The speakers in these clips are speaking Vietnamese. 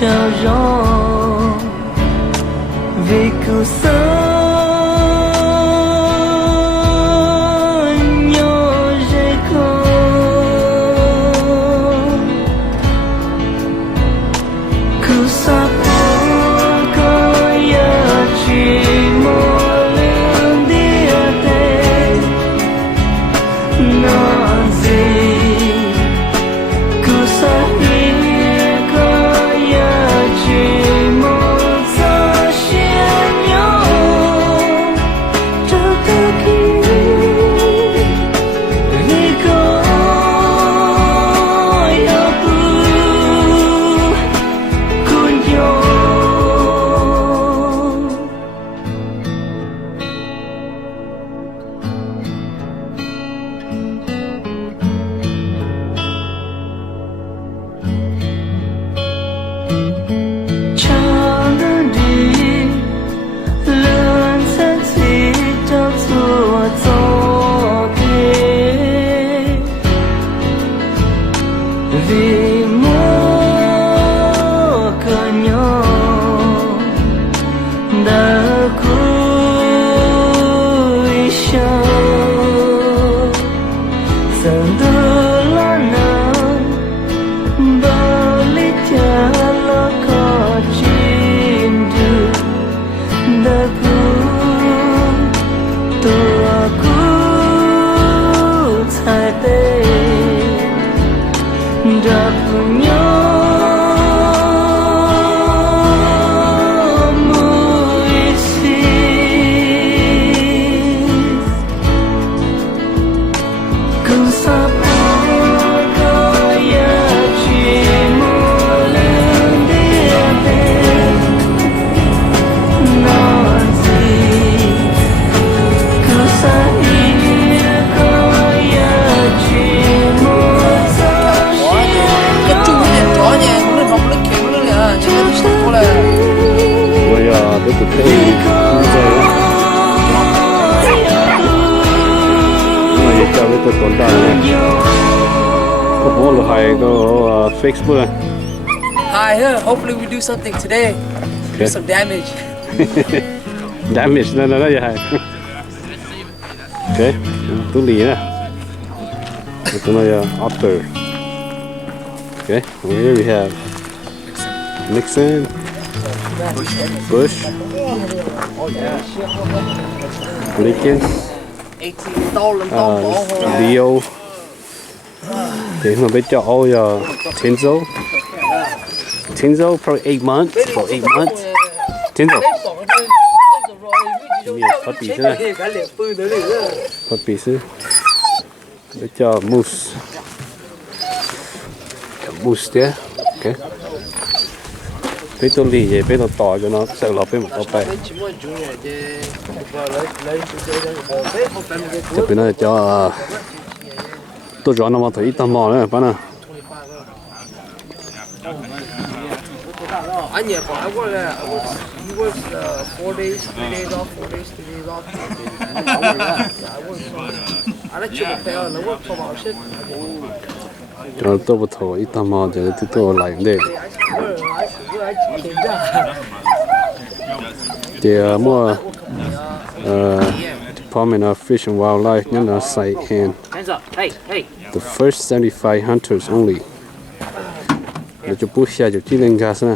chào gió vì cứu sống vì mùa cờ nhỏ đã cuối sâu dần đưa lá nở bao lý cha lo có chín được đã cuối tua cuối thay tên đã cùng nhau mùi xinh cùng xa bỏ có giá trị mùa lên địa bên nói gì cứ xa ý có giá trị bây giờ tiếp tục thấy mà giờ cho cái tổn đau này có bố là hay có Facebook Hi, here. Hopefully we do something today. Do some damage. damage nó vậy hay ok tú lì nè tụi nó Otter okay here we have Nixon, Bush, Lincoln, Leo. Thì mà biết cho Tenzo. Tenzo probably 8 months. For 8 months. Tenzo. Puppy nữa. Puppy nữa. Biết cho Moose. Moose there. Okay. Bé tôi lì vậy, bé tôi tỏi cho nó sợ lọt với một tao bay. Chắc bên này cho tôi chọn nó mà thấy tao mò nữa, phải không? Anh nhớ có anh là he was 4 days, 3 days off, 4 days, 3 days off. I like to prepare a lot for my shit. Cho tôi bắt đầu ít tao mò cho tôi lại đây. Thì mua Department of Fish and Wildlife nhân là site and the first 75 hunters only. Để cho push ra cho chỉ lên gas nè.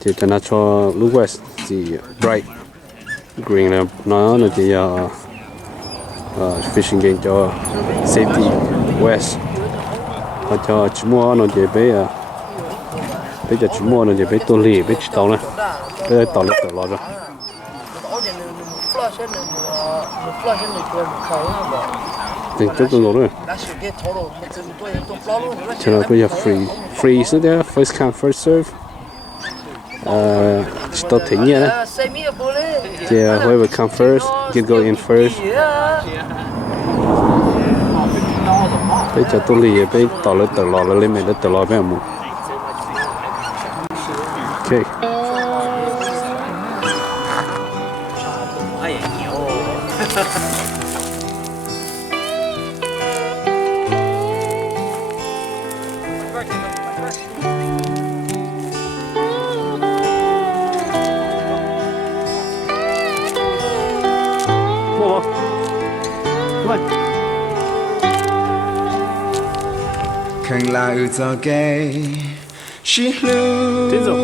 Thì cho nó cho Blue West thì bright green là nó chỉ fishing game cho safety west. Và cho chỉ mua nó chỉ bé bây giờ chỉ mua nó chỉ bé tôi lì bé chỉ tàu này bây giờ tàu lên tàu lò rồi thì chút tôi rồi cho nên bây giờ free is there first come first serve chỉ tàu thỉnh nhé đấy thì whoever come first can go in first bây giờ tôi lì bé tàu lên tàu lò lên mình lên tàu lò bé mu okay. là ư cho cái xí lưu Thế rồi.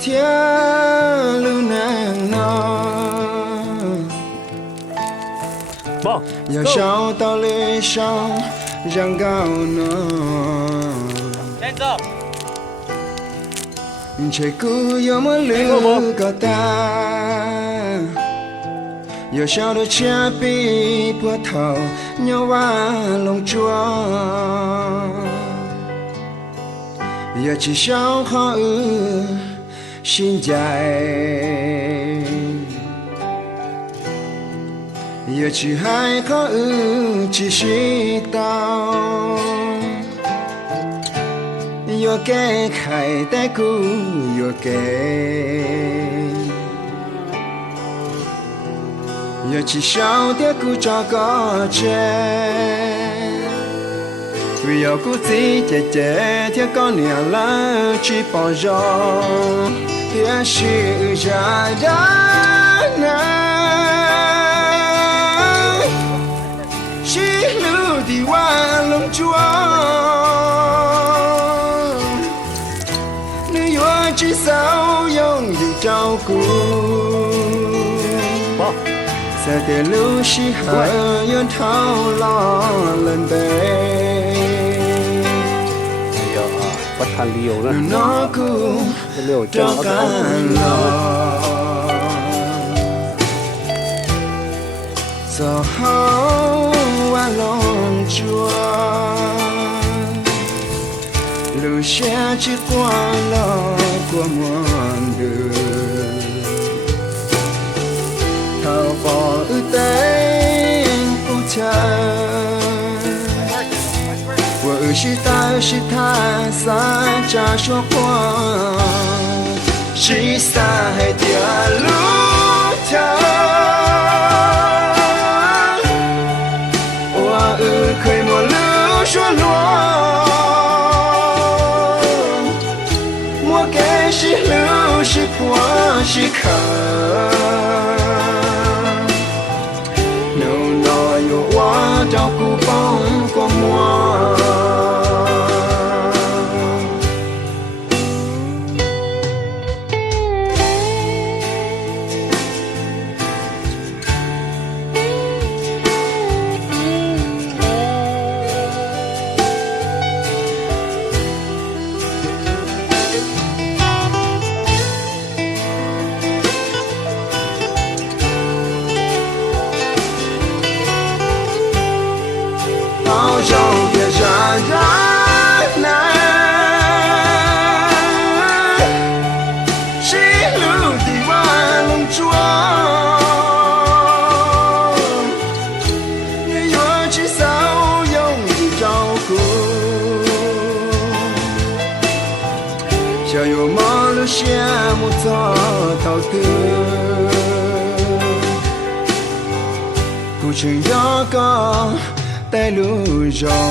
thiên lưu nàng nó Bỏ. giờ sao tao lê sao răng cao nó trời cứ giờ mới lừa cả ta giờ sao đôi cha bi bữa thầu nhau qua lòng chúa giờ chỉ sao khó xin dài giờ chỉ hai khó chỉ suy tao giờ cái khai tay cũ giờ cái giờ chỉ sao tiếc cũ cho có chết vì giờ cũ chỉ chết tiếc con nhà lá chỉ bỏ gió tiếc sự ra đã na chỉ lưu đi qua lòng chúa chỉ sao dùng dù trao cũ sẽ để lưu sĩ hạ yên thao lo lần đây bắt thành liều đó nó cứ liều cho cho cả lo giờ hao qua lòng chúa lưu sẽ chỉ qua lo của muôn đời thao bỏ ư tên cô cha của ư shi ta xa cha cho qua shi xa hay tia lúc cha qua ư khơi một lưu cho loa chỉ lưu chỉ qua chỉ khờ nâu nọ yêu quá trong cú bóng của mùa chờ yêu mơ lúc xe một gió tàu tư cuộc chuyện gió có tay lưu gió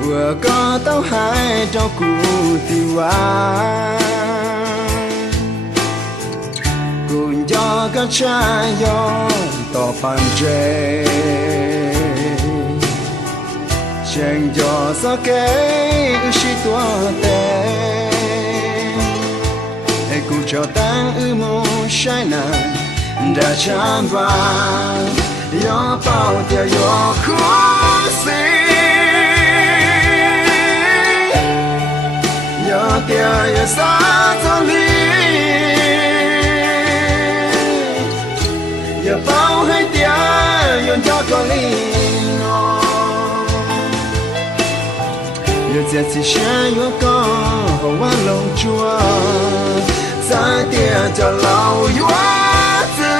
vừa có tàu hai trong cuộc tình hoa cùng gió có trái gió tỏ bàn tre chẳng cho sao cái chỉ tua tê ai cũng cho tăng một sai nàng đã chạm vào gió bao tia gió khó xí gió tia gió xa cho ly gió bao hay tia gió cho con ly giờ giờ chỉ sẽ yêu con hầu qua lòng chúa giá tiền cho lâu yêu tư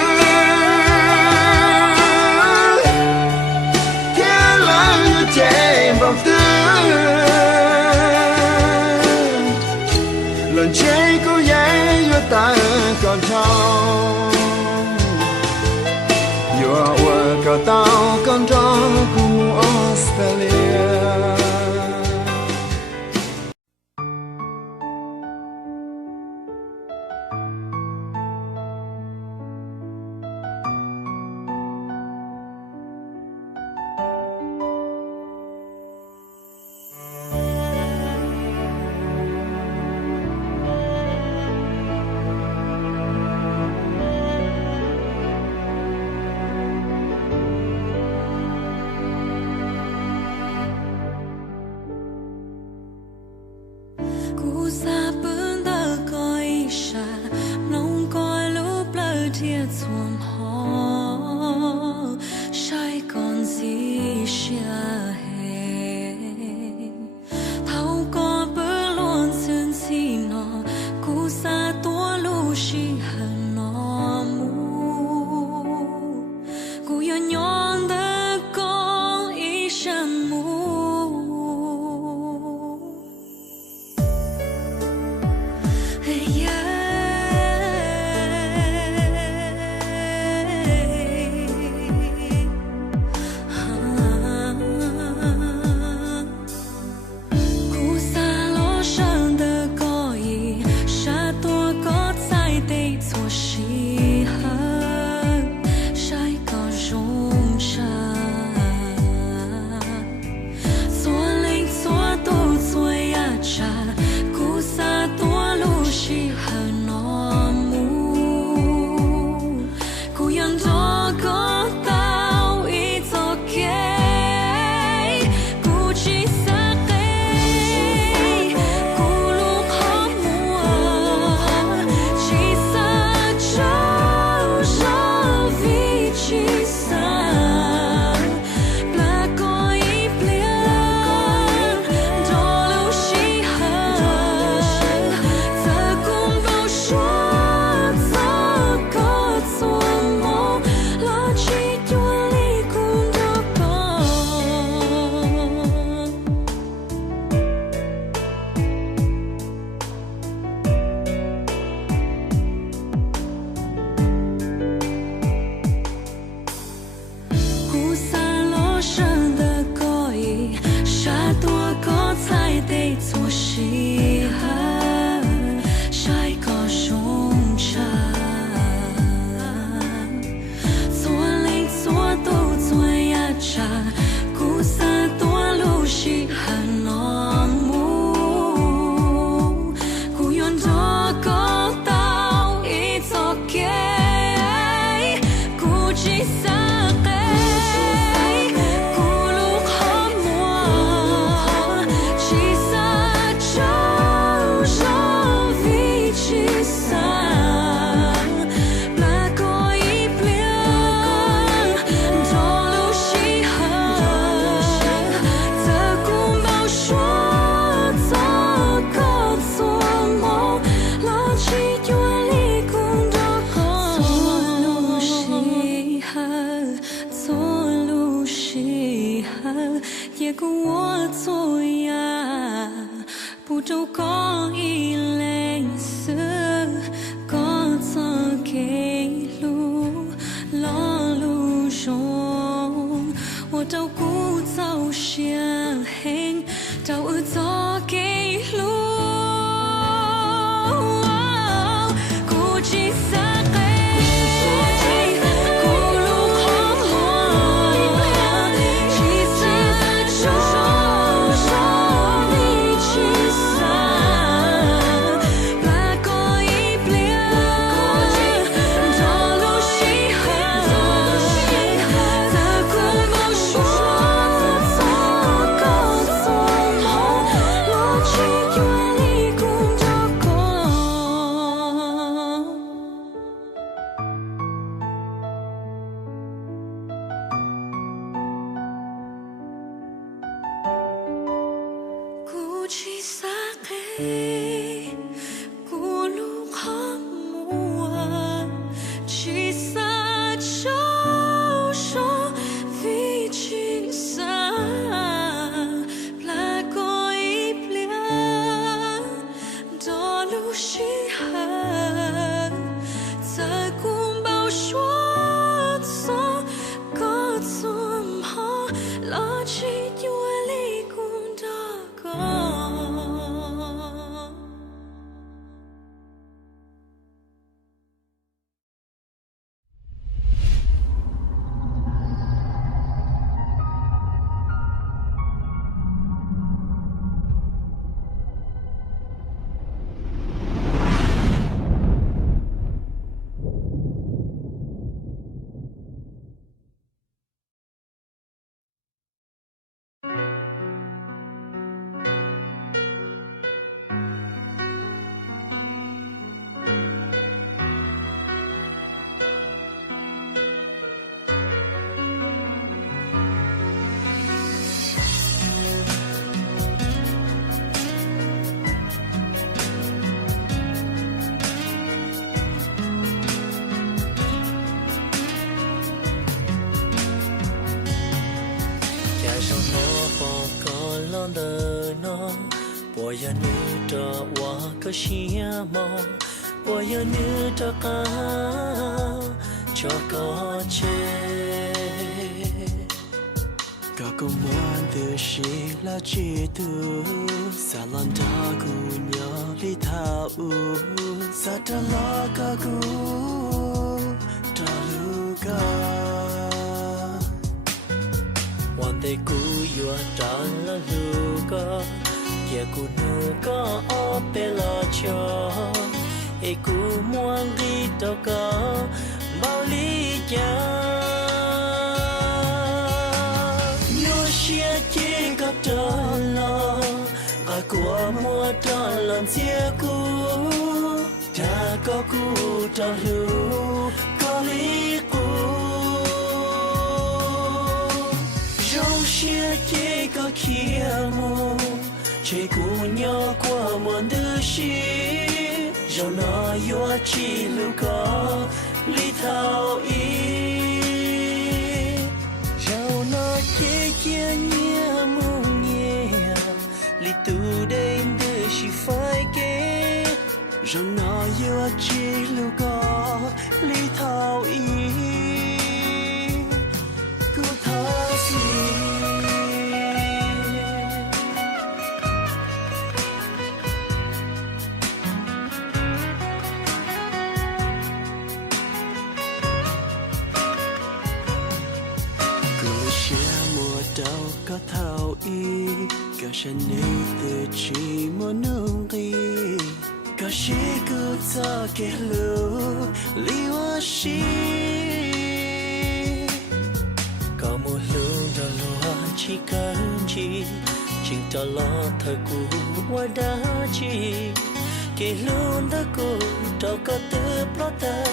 thiên lang yêu chạy vào tư lần chạy cô giấy yêu ta còn thâu yêu ở cả tao con trong khu Australia. xa bướn tơ coi xa nông coi lúc lỡ thiệt xuồng hò Sài Gòn gì xa hè thâu có bơ luôn sơn xì nọ cú xa tua lu xì hờn nọ mu cú yo nhon tơ con ý sân mu也跟我做呀，不都讲一类似，讲做给路老路中，我都鼓噪相興，都會做給路。Chỉ xa cây cô lúc hát mùa chỉ xa cháu cho vì chính xa là có ý bia đó lúc chỉ hờ giờ cũng bao suốt gió có zoom ho lo chỉ vui lý cũng đó có trong nó bỏ có lon đời nó bỏ giờ như trò qua có xia mò bỏ giờ như trò cá cho có chê có công muốn từ xí là chỉ tu sa lon ta cu nhỏ li thao sa ta lo ca cu ta lu ca one day cu yo ta la lu ca kia cu nu ca o pe la cho e cu muang đi đâu ca bao lý cha chia chỉ gặp trở lo và của mua trở lần chia cũ ta có cũ trở lưu có lý cũ trong chia chỉ có kia mù chỉ cũ nhỏ qua muôn thứ gì rồi nó yêu chỉ lưu có lý thao ý chia nhia mong nhẹ li tu đến để chỉ phải kế rồi nó yêu chỉ lưu có li thao ý cứ thao gì đâu có thao ý cả chân này từ chỉ muốn nương đi cả chỉ cứ cho kẻ lừa li hoa xí có một lúc đó lo chỉ cần chi chính cho lo thời cũ qua đã chi kể luôn đã cố đâu có tự plota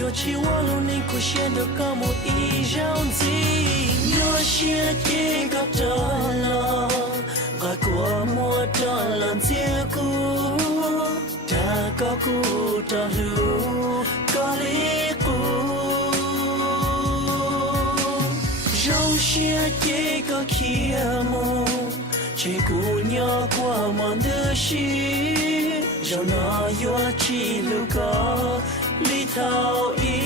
yo chỉ qua luôn nên cô xem được có một ý giao gì yo chia chỉ gặp trở lo và của mua trở lần chia cũ ta có cũ ta lưu có lý cũ dấu chia chỉ có kia mù chỉ cũ nhỏ qua mòn đưa chi dấu nó yo chỉ lưu có lý thao ý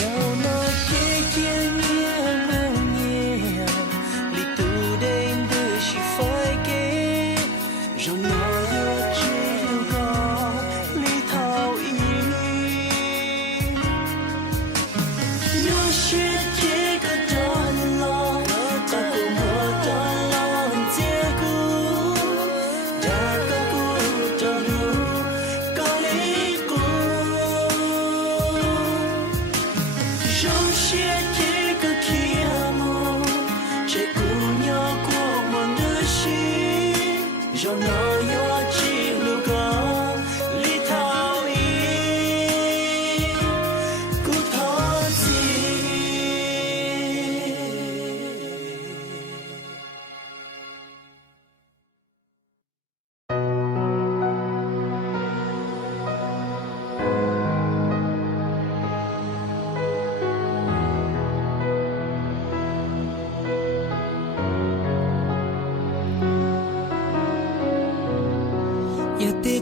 dầu nó kia kia nhẹ mong nhẹ lý tu đến để chỉ phải kế dầu nó yêu chỉ lưu có lý thao ý yêu chuyện chỉ có đón lo ta cùng một đón lo chia cũ đã có cũ cho đủ cho nó yêu chỉ lưu có lý thao ý cứ thao gì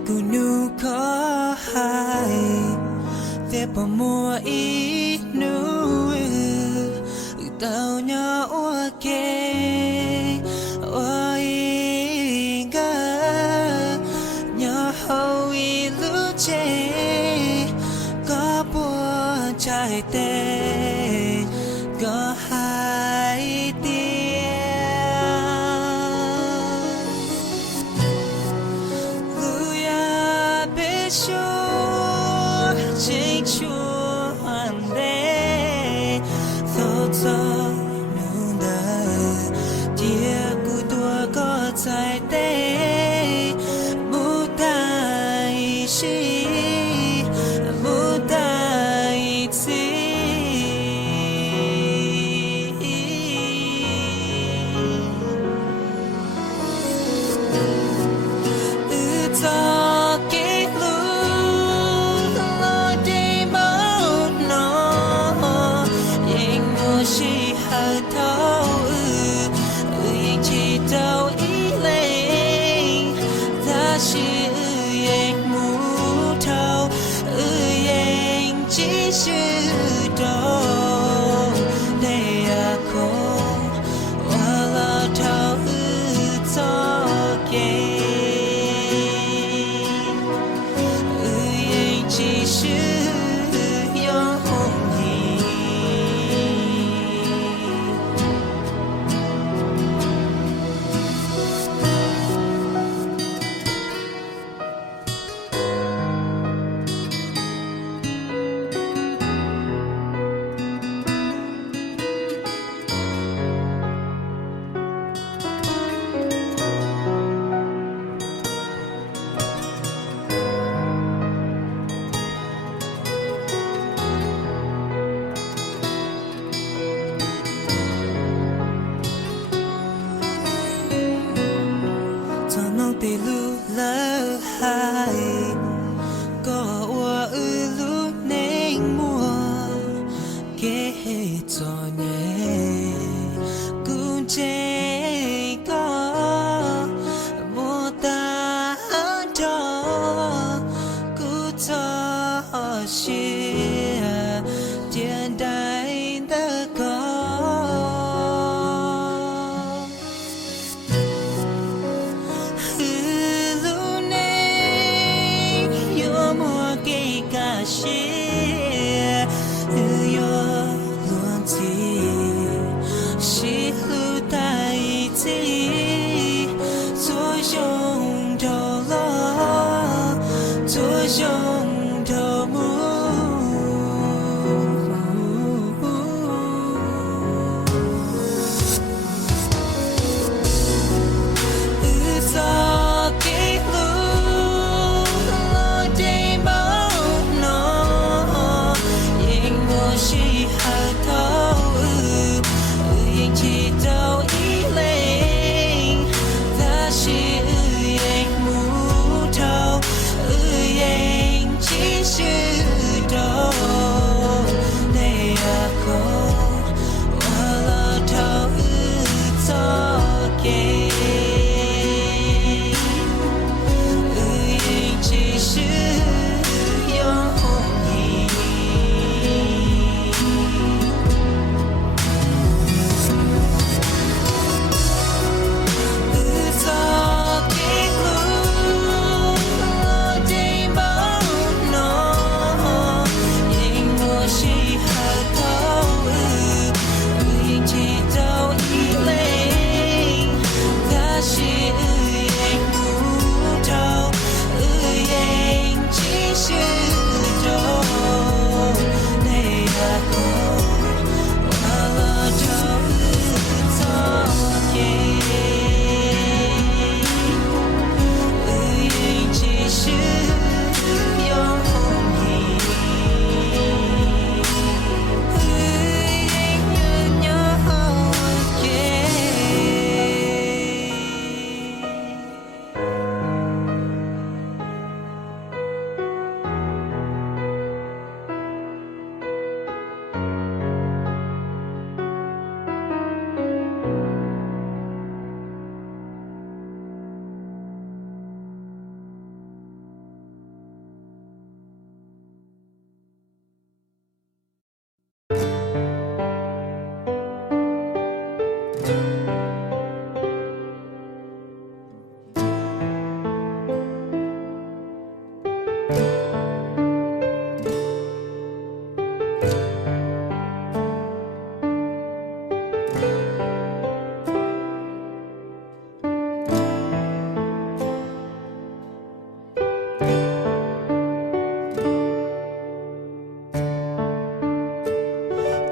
กูนูขอให้แต่พอมัวอีนูเต้าเนาโอเคโอ้ยก็เนาเฮาอีรู้เจก็ปวดใจเต้ก็หายเตี้ยchúa chính chúa hoàn lễ thâu cho nương đời hờ thâu yên chỉ đâu ý lên ta chỉ yên mù thâu yên chỉ sư đâu để cô và là thâu cho kê yên chỉ sư tê lu lơ hai có ua lu nên mua kế cho nhé cũng chế có mua ta cho cũng cho chia tiền đại đã có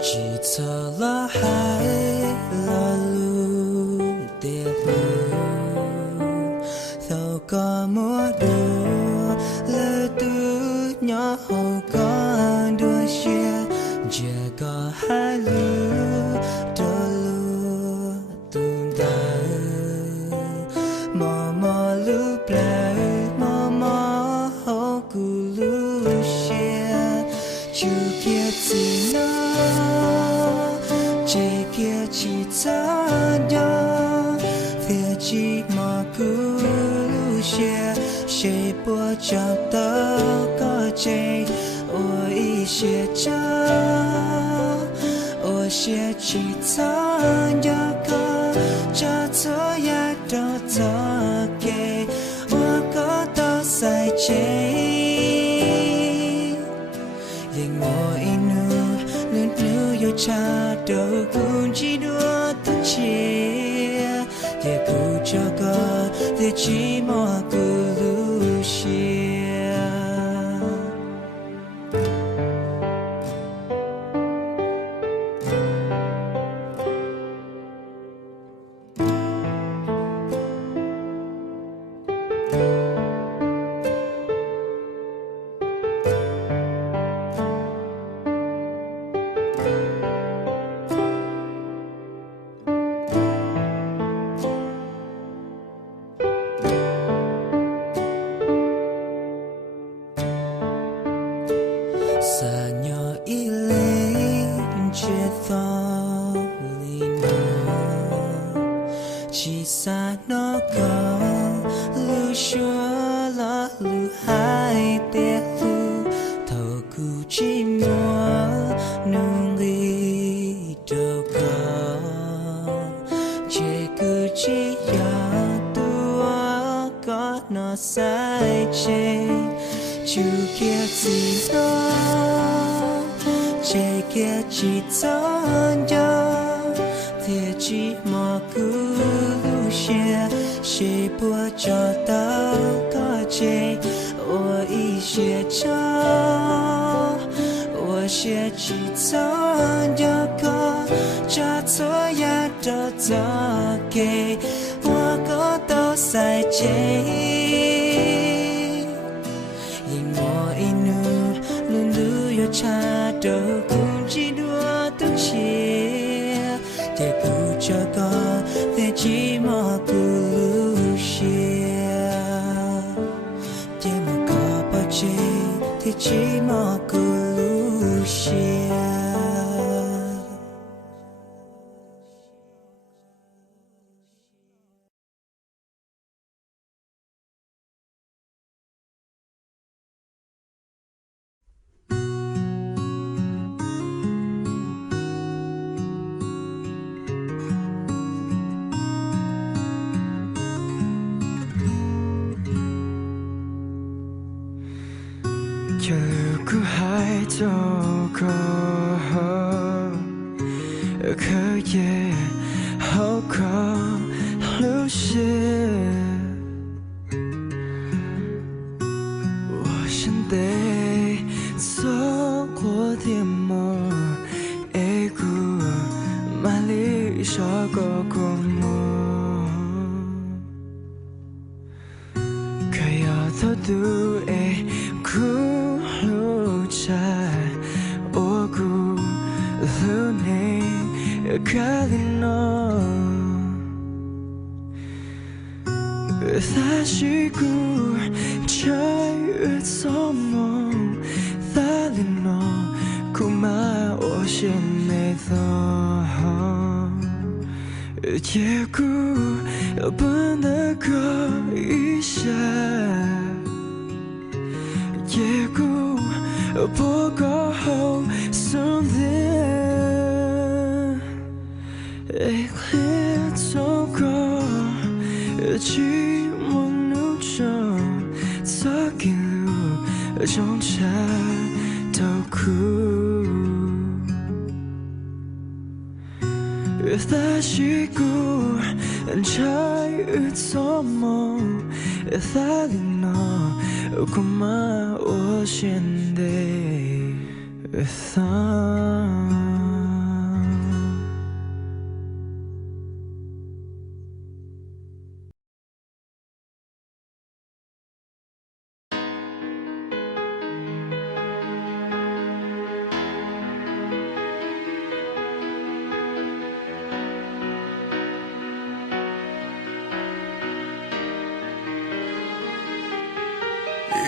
chỉ chờ là hai là lưu chỉ cho nhau phía chỉ mà cứ share share bữa chào tớ có chơi ôi share cho ôi share chỉ cho nhau cho cho ya đó cho kê ôi có tao sai chơi nhưng mỗi nu yo cha đâu cũng chỉ đua từng chia để cứ cho có để chỉ mò cứ lu chia xa nhỏ ý lên chết to lino chỉ xa nó có lưu xưa là lưu hai té lưu thầu cụ chỉ mua nung ly đâu chỉ cứ chỉ ya tua có nó sai chê chú kia gì đó chê kia chỉ cho nhau thì chỉ mà cứ share bữa cho tao có chê ôi share cho ôi share chỉ cho nhau có cho ya đó cho kê ôi có tao sai chê cha đâu cũng chỉ đua từng chia để cứ cho có để chỉ mà cứ lưu chia để mà có bao chế thì chỉ mà cứ lưu chia chờ cứ hai cho có khơi về hậu có lưu xe我现在走过的梦一股满里说过过梦可要偷渡诶哭路在我孤路内卡里诺他是孤在做梦他里诺苦骂我是没错结果不能够一下结果不够好送的一列走过寂寞路上走给路中茶都哭他是孤在做梦他里诺苦骂我现在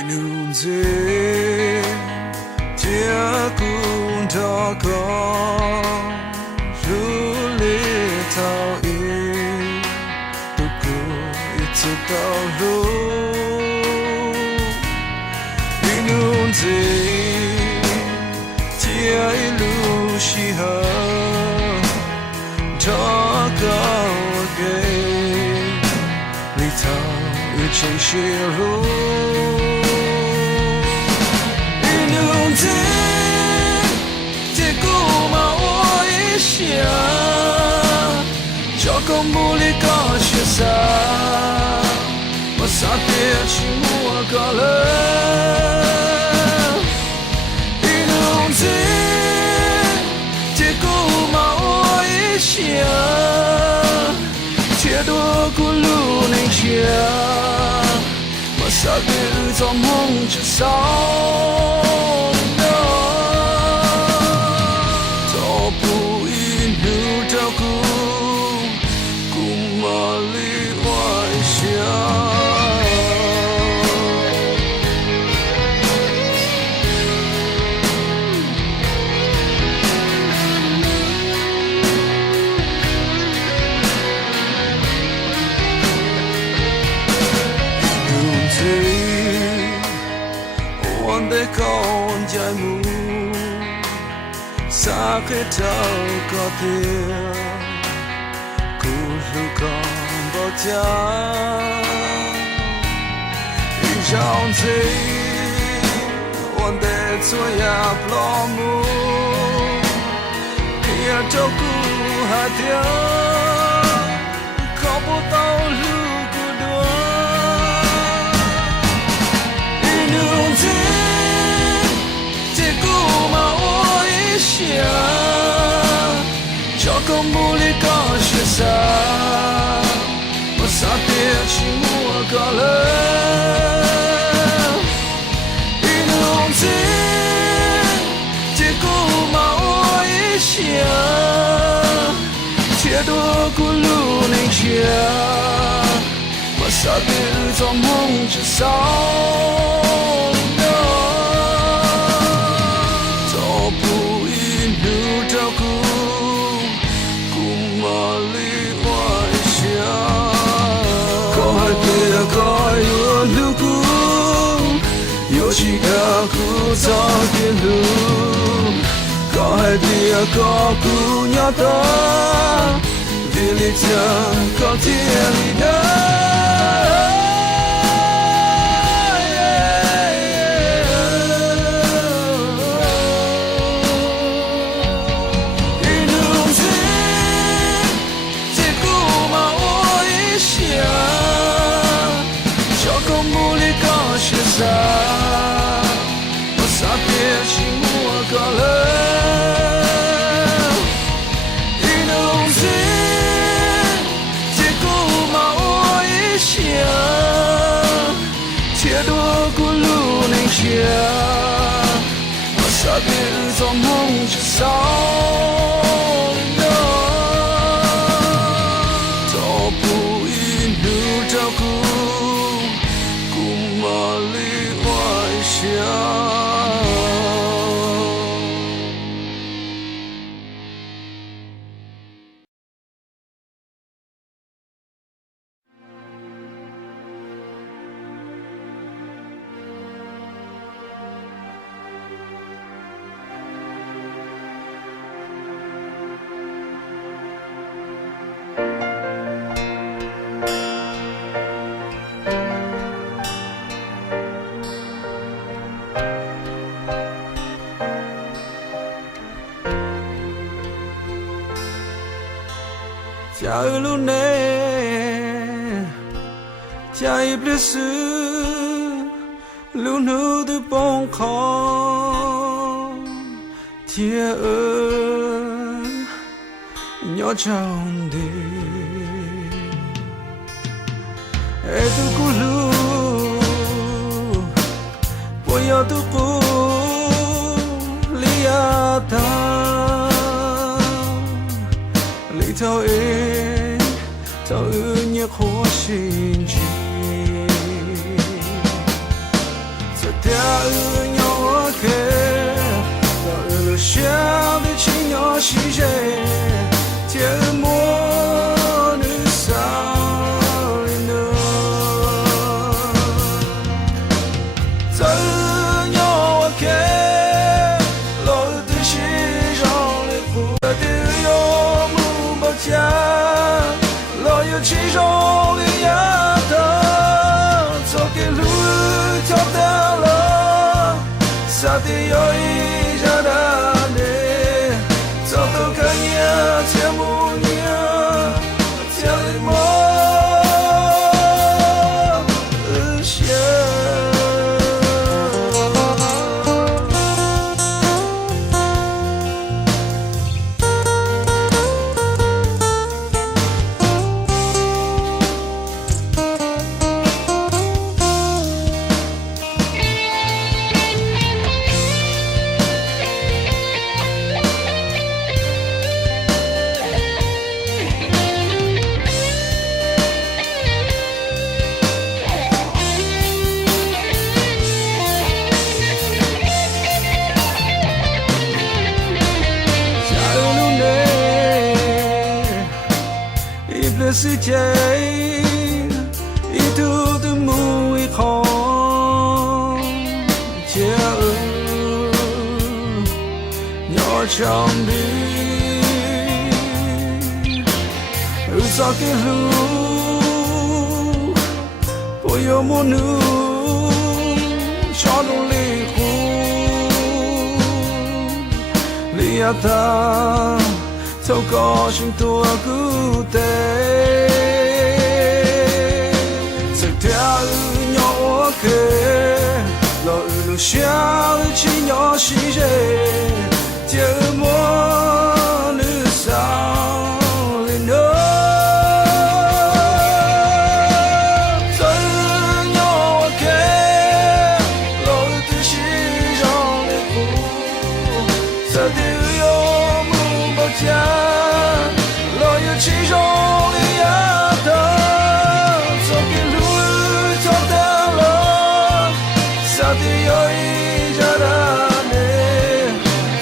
눈제 dia ku ndo ko ruli sự tao luôn đi nương gì chia lu shi hờ cho cao ghê lý thao yêu chân shi lu đi nương gì chỉ cố mà ôi xia cho con mù li có chia xa mà xa tia chỉ mua có lớn đi nông gì chỉ cố mà ôi xia chia đua của lu nên chia mà xa tia trong mong chỉ sao cho bụi nụ trao cu con trai mù xa cái trao có tiền cù lu con bao cha in trong gì ổn để cho ya lo mu kia cho cù hà tiêu có bộ tàu lu cù đua in nương gì cho con mù li có chia xa mà xa tia chỉ mua có lớn đi nông gì chỉ cố mà ôi chia chia đua của lu nên chia mà xa tia trong mong chỉ sao chỉ cả khu gió tiên lưu có hai tia có cú nhỏ to vì lý chẳng có tia lý đó đi nương gì chỉ cố mà ôi xia cho con mù li có chia xa chỉ mua có lớn đi nông gì chỉ cố mà ôi xia chia đua của lu nên chia mà xa tia trong mong chỉ sao cho bụi nụ trao cu cùng mà li oai xia cha lu ne cha iblis lu nu de bon kho thia nhỏ trong đi e tu cu lu boya tu cu lia ta lý thao e thao nhớ khó xin chi giờ ta nhỏ khe thao xa để chỉ nhỏ xí dễ thiên mua nữ sao nữa lo yêu chỉ trong lý nhã thơ cho cái lối cho ta lo sa thì ơi ra đã nè cho tôi cả nhà chia mua nhà chia lấy mơ sự cháy itu từ mũi khó chia nhỏ trong đi sao cái lu bồi yêu muốn nu cho nó ly khu ly ta thâu có chúng tôi cứ thế sự theo nhỏ kề lời lu xiao chỉ nhỏ xí dễ chờ mua nữ sao lên nữa sự nhỏ kề lời từ xí trong lên phố sự tiêu yêu mong bao cha lo yêu chỉ trong lý nhã thơ cho cái lối cho ta lo sa thì ơi ra đã nè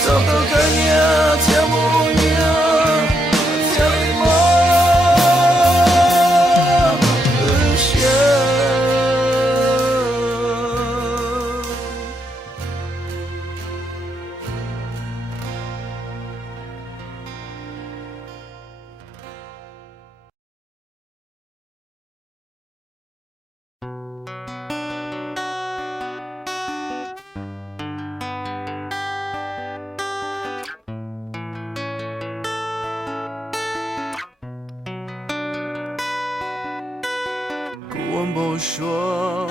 cho tôi cả nhà chia mua nhà chia lấy mơ cuốn bầu xóa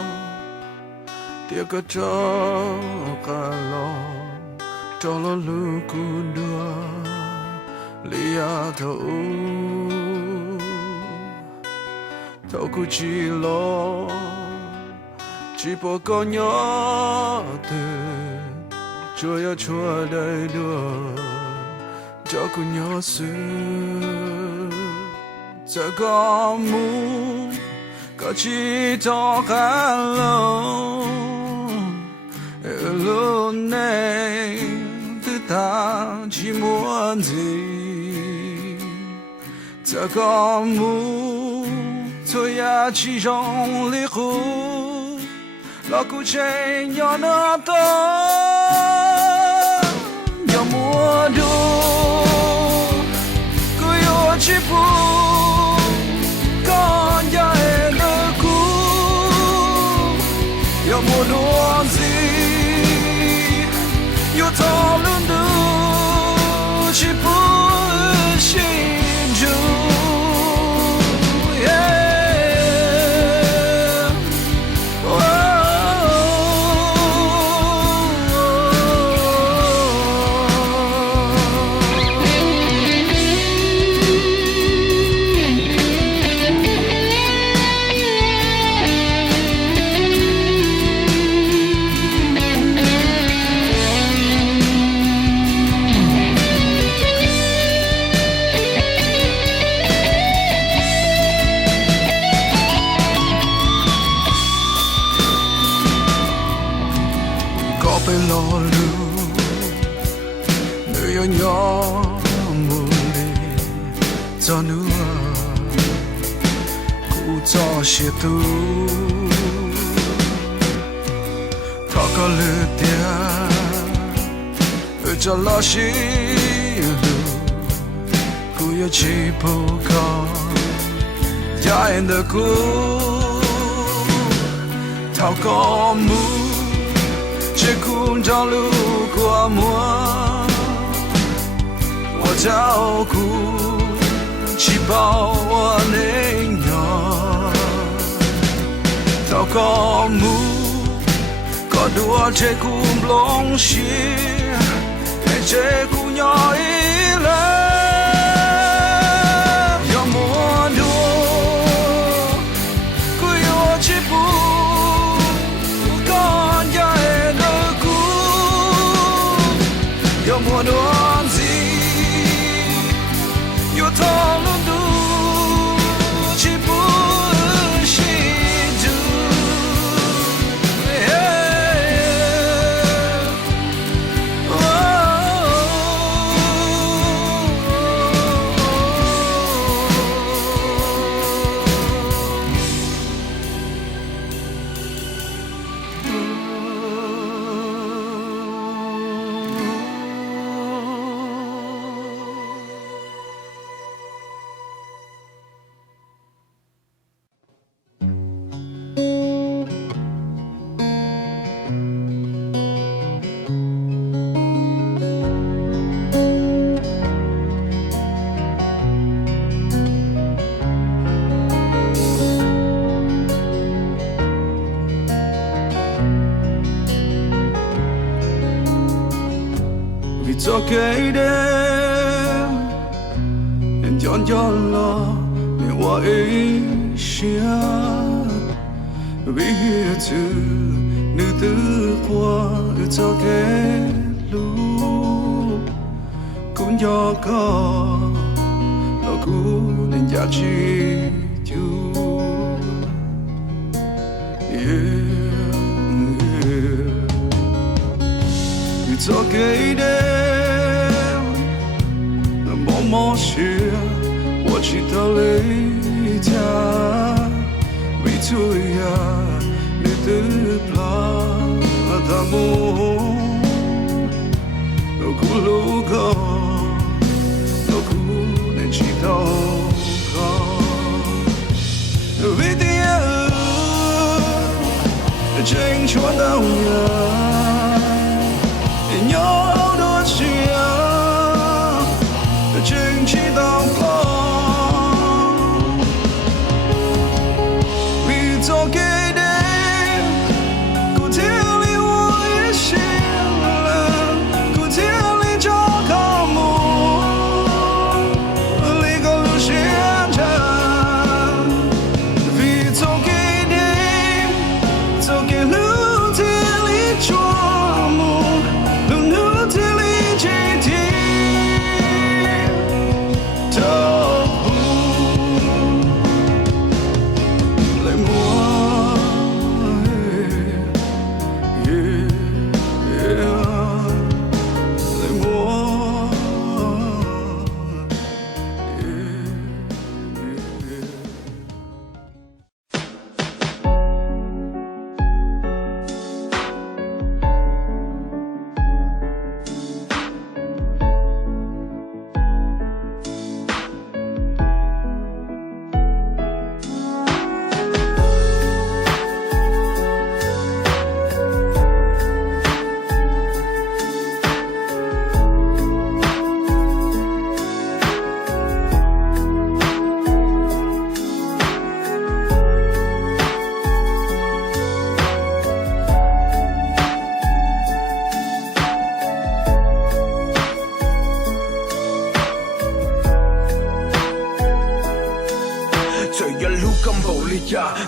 tiếc cả cho cả lo lu cuốn đua lia thâu thâu cu chỉ lo chỉ bỏ con nhỏ từ chúa chúa đời đua cho cu nhỏ xưa giờ có mu có chỉ cho cả lâu luôn này từ ta chỉ muốn gì giờ có mu thôi ya chỉ trong lý khu lo cụ chạy nhỏ nó to nhỏ mùa đủ cứ yêu chỉ phụ con ya yêu muốn luôn gì yêu thao luôn đủ chỉ muốn xin chú phải lo lưu người yêu nhỏ mù lì cho nữa cụ cho xe tu thọ có lừa tia ở cho lo xí lưu cụ yêu chỉ bù con dài đời cũ thao có mũ chỉ cũng trong lúc qua mùa我照顾chỉ bảo anh ấy nhỏ tao có mũ có đua chế cùng lông xì chế cùng nhỏ ý lên yo mùa đua cứ yo chỉ bu con dài đời cũ yo mùa đua yo thọ luôn đủ chỉ buồn xin du cho cái đêm em chọn cho lo để hoa ấy xia vì hiện từ nữ tử qua cho cái lu cũng cho có nó cũng nên giá trị chú cho cái đêm bỏ mỏ xưa我知道你家为主呀你的plan ta mô nó cũ lũ có nó cũ nên chỉ đâu có vì tiếng tranh chuan đau nhà nhớ đôi chia chính chỉ đau có vì cho cái đêm cô thiếu lý hoa ý xin cô thiếu lý cho có mù lý có lưu xin chân vì cho cái đêm cho cái lưu thiếu lý cho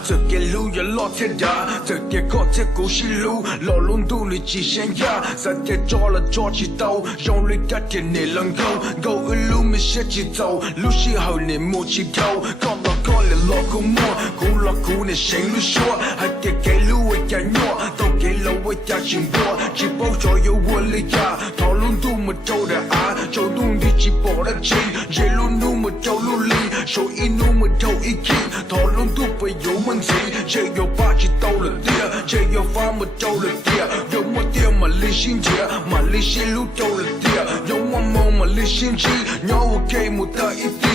这给路也老天大，这给高铁故事路，老龙都里极限呀，这给抓了抓起刀，让你感觉你能够，够一路没写起走，路时候你没起头，搞了搞了老古摸，古了古你心里说，还得给路我家鸟，都给了我家心波，只保所有我的家，讨论都没走的啊，就弄的只保的气，一路都没走路里，手一路没走一气，讨论都不有问题，只有把起到了地，只有发没走了地，有没地嘛理性节，嘛理性路走了地，有我梦嘛理性气，让我给没得一点。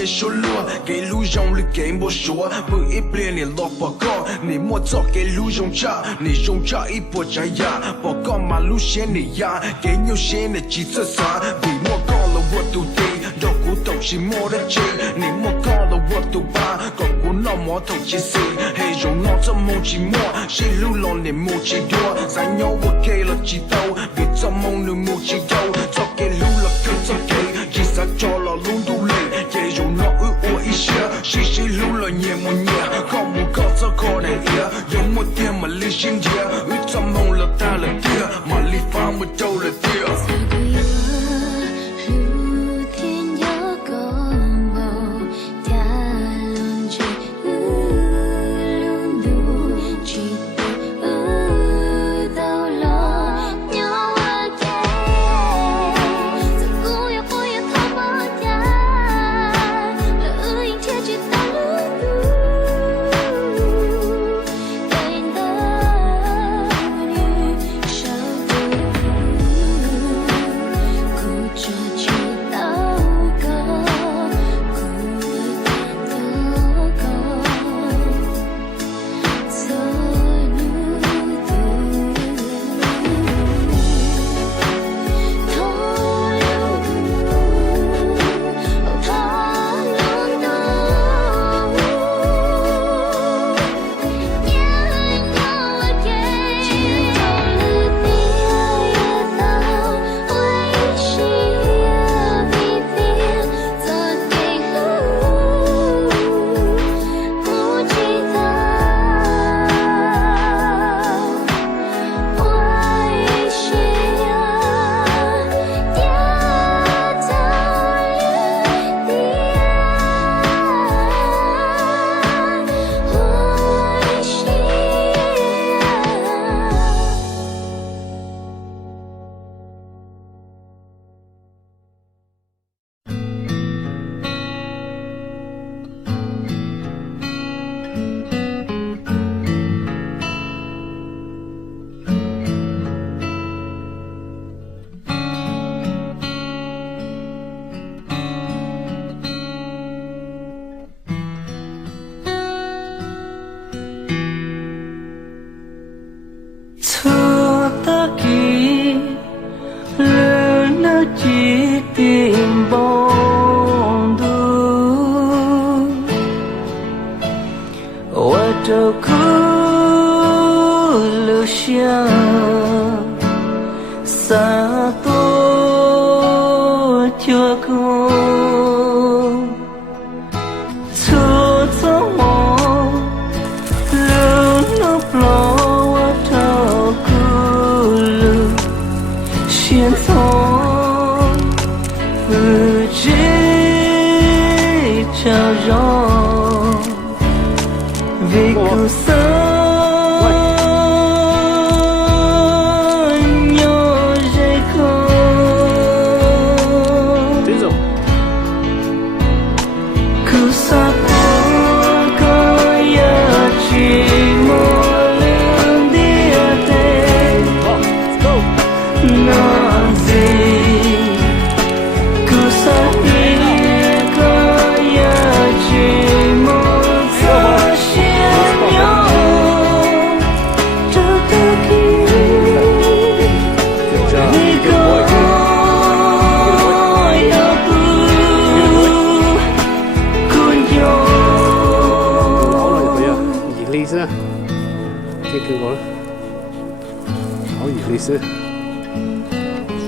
没说路，给路用力给我说，不一变你落报告，你莫做给路用着，你用着一波摘呀，报告马路线你呀，给牛线的几次啥，比莫高了我都低，肉骨头是莫的劲，你莫高了我都把，狗骨脑莫头起死，黑肉脑这莫寂寞，是路老你莫寂多，三鸟我给了几刀，别做梦你莫寂多，做给路了跟做给，几啥着了路都累，也有脑我一些，是路了也莫念，搞不搞这可能也，有莫点嘛理性点，遇做梦了大了点，嘛理发莫走了点。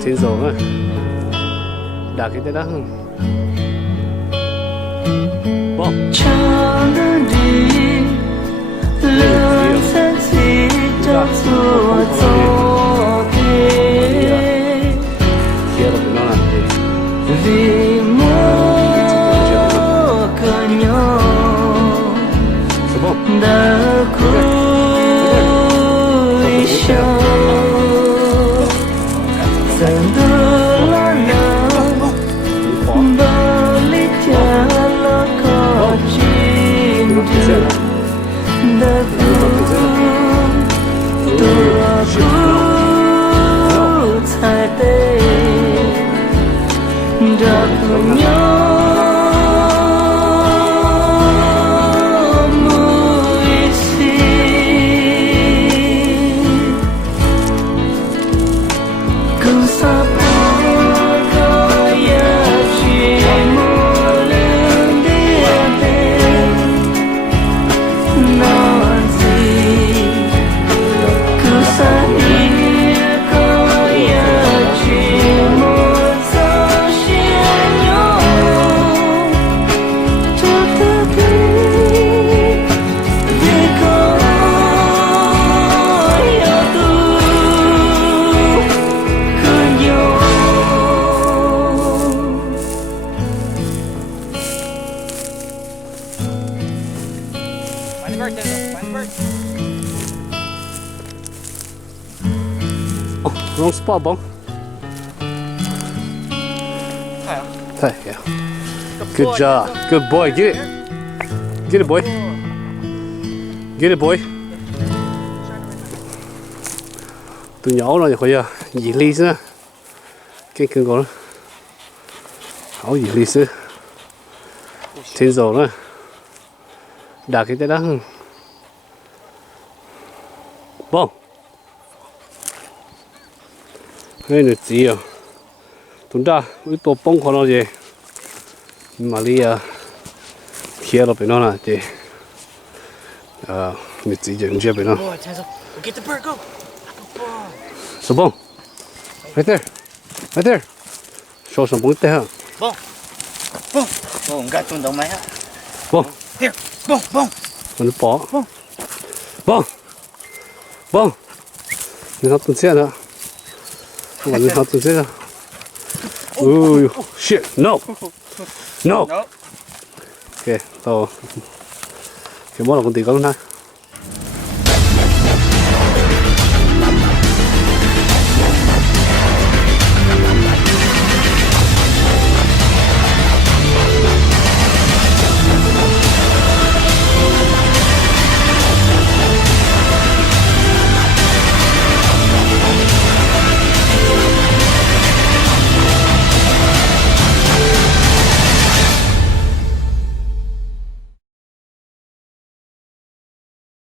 Trên rồi á, đã cái tay đó không? Bỏ. Vì mua cờ nhỏ đã cuối sâu dần đưa lo nở bao lý cha lo có chim đường đã tua cứu thay tê đã cùng nhau Find the bird, Denzel. Find the bird. Oh, wrong spot, bông. Hey, yeah. Good job. Good boy. Get it. Get it, boy. Get it, boy. Tụi nhỏ rồi khỏi giờ dị ly xưa. Cái con hảo dị ly xưa. Trên rồi nữa. Đạt cái đó. Bông. Cái này gì à? Tụi ta cái tổ bông của nó gì? Mà đi kia nó bên nó là gì? Mình chỉ dùng chưa bên nó. Boy, Denzel. Go get the bird, go. So bông. Right there. Right there. Show some bông there. Bông. Bông. Bông, got tuần đầu máy á. Bông. Here. Bông, bông. Con nó bỏ. Bông. Bông. Nó học tuần xe nữa. Nó học tuần xe nữa. Ooh, shit. No. No. No. Ok, tao. Cái món là con tí con ha.